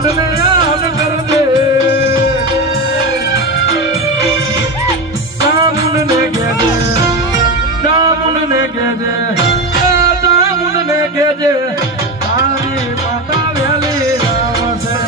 મુંડને યાદ કરજે મુંડને કહેજે મુંડને કહેજે મુંડને કહેજે તારી માતા વેલી આવશે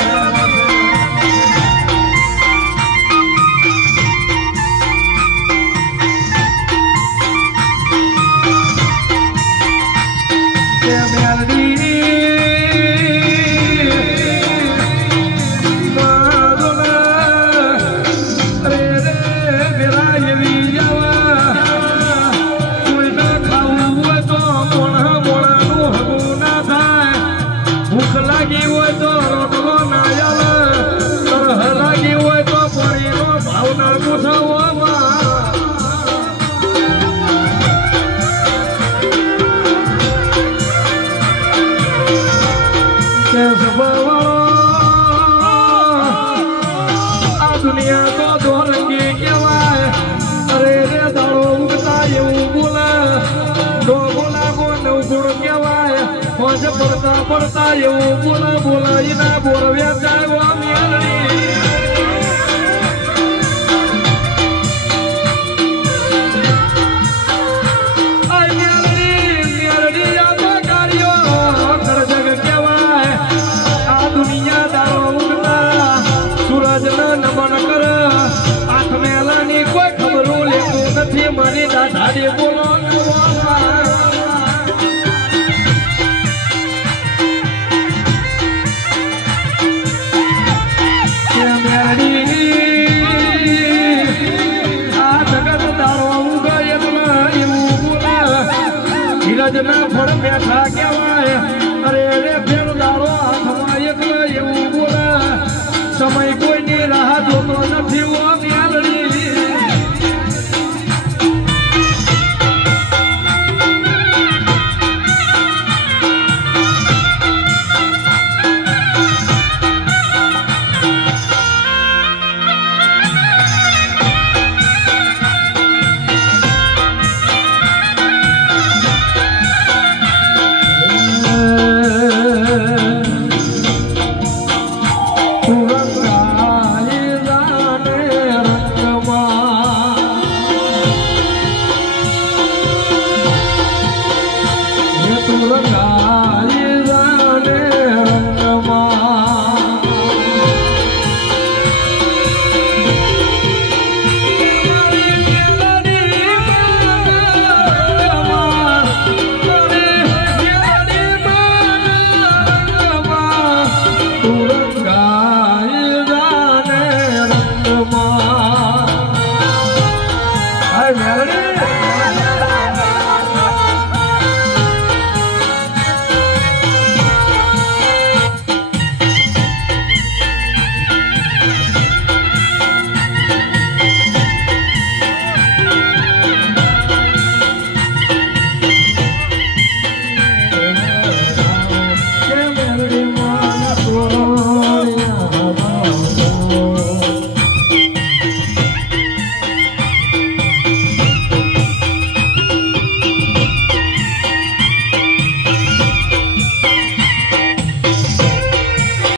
दुनिया को दो रंगी कहवाय अरे रे दाड़ो उगता એવું બોલે દો બોલા કો નવ ગુણ કહેવાય પાંચ પડતા પડતા એવું બોલા બોલાઈના બોરવ્યા જાય મેલડી મારી દાદાડી બોલો આ જગત દારો ઉગાય એવું બોલા ધીરજના ફળ બેઠા કહેવાય અરે રે ફેર દારો હાથમાં એકલો એવું બોલા સમય